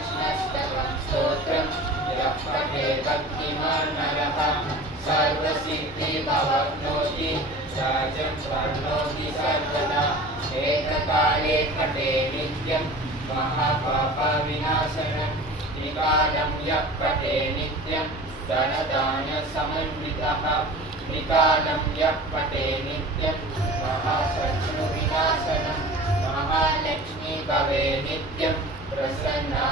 महालक्ष्म्यष्टकं स्तोत्रं यः पठेत् भक्तिमान् नरः सर्वसिद्धिमवाप्नोति राजं प्राप्नोति सर्वदा एककाले पठे नित्यं महापापविनाशनं त्रिकालं यः पठे नित्यं धनधान्यसमन्वितः त्रिकालं यः पठे नित्यं महाशत्रुविनाशनं महालक्ष्मी भवे नित्यं प्रसन्ना